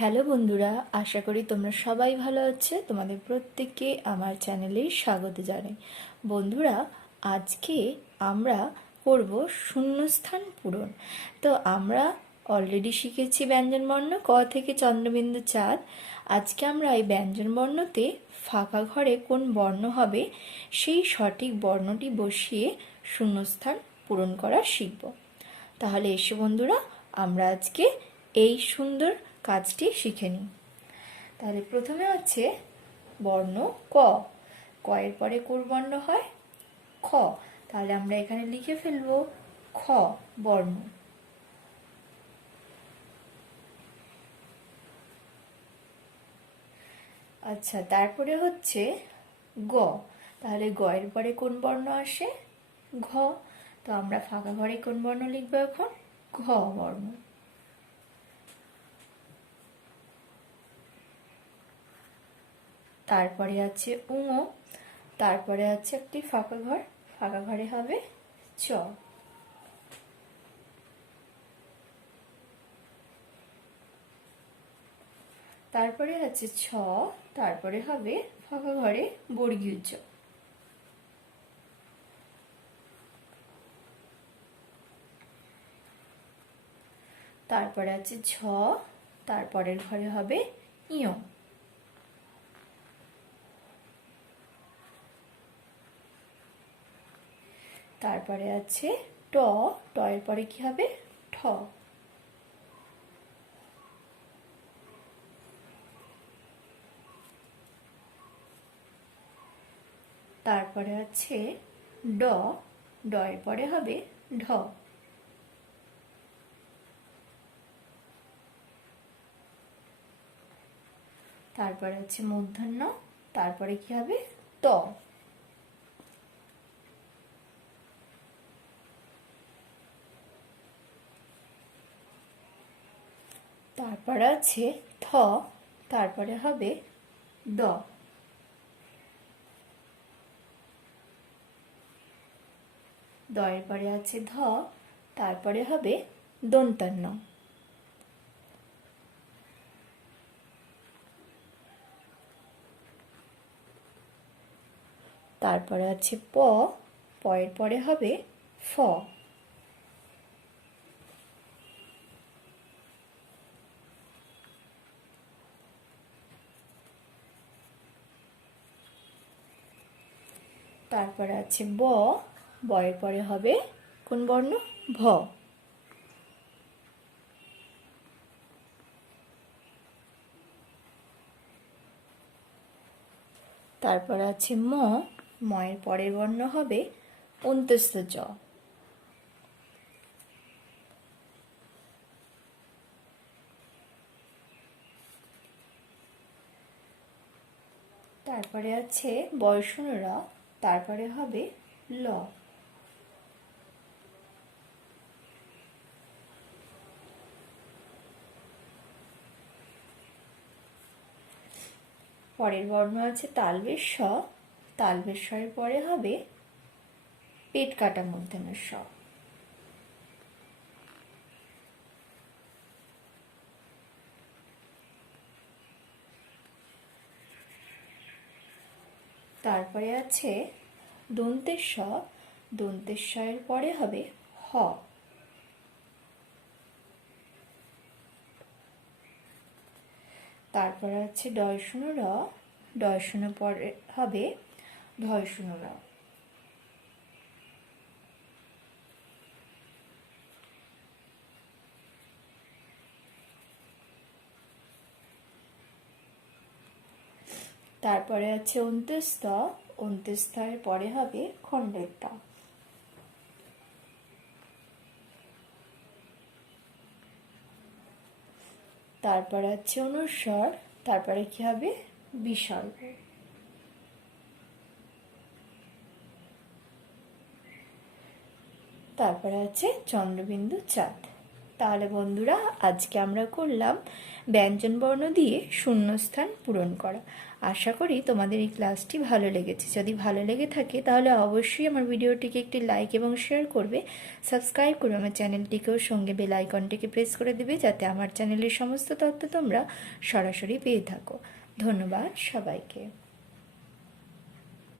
Hello বন্ধুরা, আশা করি তোমরা সবাই ভালো আছে। তোমাদের প্রত্যেককে আমার চ্যানেলে স্বাগত জানাই। বন্ধুরা, আজকে আমরা করব শূন্যস্থান পূরণ। তো আমরা অলরেডি শিখেছি ব্যঞ্জনবর্ণ ক থেকে চন্দ্রবিন্দু চাঁদ। আজকে আমরা এই ব্যঞ্জনবর্ণতে ফাঁকা ঘরে কোন বর্ণ হবে, সেই সঠিক বর্ণটি বসিয়ে শূন্যস্থান পূরণ করা শিখব। তাহলে এসো বন্ধুরা, আমরা আজকে এই সুন্দর কাজটি শিখে নিই। তাহলে প্রথমে হচ্ছে বর্ণ ক। ক এর পরে কোন বর্ণ হয় খ। তাহলে আমরা এখানে লিখে ফেলব খ, বর্ণ। আচ্ছা তারপরে হচ্ছে গ। তাহলে গ এর পরে কোন বর্ণ আসে? ঘ। তো আমরা ফাঁকা ঘরে কোন বর্ণ লিখব এখন? ঘ বর্ণ। তারপরে আছে উঙো তারপরে আছে একটি ফাঁকা ঘর, ফাঁকা ঘরে হবে চ। তারপরে আছে ছ, তারপরে হবে ফাঁকা ঘরে বর্গীয় চ। তারপরে আছে ঝ তারপরের ঘরে হবে ইয়। তারপরে আছে ট ট এর পরে কি হবে? ঠ। তারপরে আছে ড ড এর পরে হবে ঢ। তারপরে আছে মূর্ধন্য, তারপরে কি হবে? ত। তারপর আছে থ, তারপরে হবে দ দয়ের পরে আছে ধ, তারপরে হবে দন্তান্ন তারপরে আছে প পয়ের পরে হবে ফ। তারপরে আছে ব, বয়ের পরে হবে কোন বর্ণ? ভ। তারপর আছে ম, ময়ের পরের বর্ণ হবে অন্তস্থ চ। তারপরে আছে বয়সনরা তারপরে হবে ল। পরের বর্ণ আছে তালবের স। তালবের স্বরের পরে হবে পেট কাটা মধ্যমের স। তারপরে আছে দন্তের স দন্তের পরে হবে হ। তারপরে আছে ডয় শূন্য র। ডয় শূন্য পরে হবে ধয় শূন্য র। তারপরে আছে অন্ত্যস্ত অন্ত্যস্তয়ের পরে হবে খণ্ডের ত তারপরে আছে অনুস্বর, তারপরে কি হবে? বিসর্গ। তারপরে আছে চন্দ্রবিন্দু চাঁদ। তাহলে বন্ধুরা, আজকে আমরা করলাম ব্যঞ্জনবর্ণ দিয়ে শূন্যস্থান পূরণ করা। আশা করি তোমাদের এই ক্লাসটি ভালো লেগেছে। যদি ভালো লেগে থাকে, তাহলে অবশ্যই আমার ভিডিওটিকে একটি লাইক এবং শেয়ার করবে। সাবস্ক্রাইব করবে আমার চ্যানেলটিকেও সঙ্গে বেল আইকনটিকে প্রেস করে দেবে, যাতে আমার চ্যানেলের সমস্ত তথ্য তোমরা সরাসরি পেয়ে থাকো। ধন্যবাদ সবাইকে।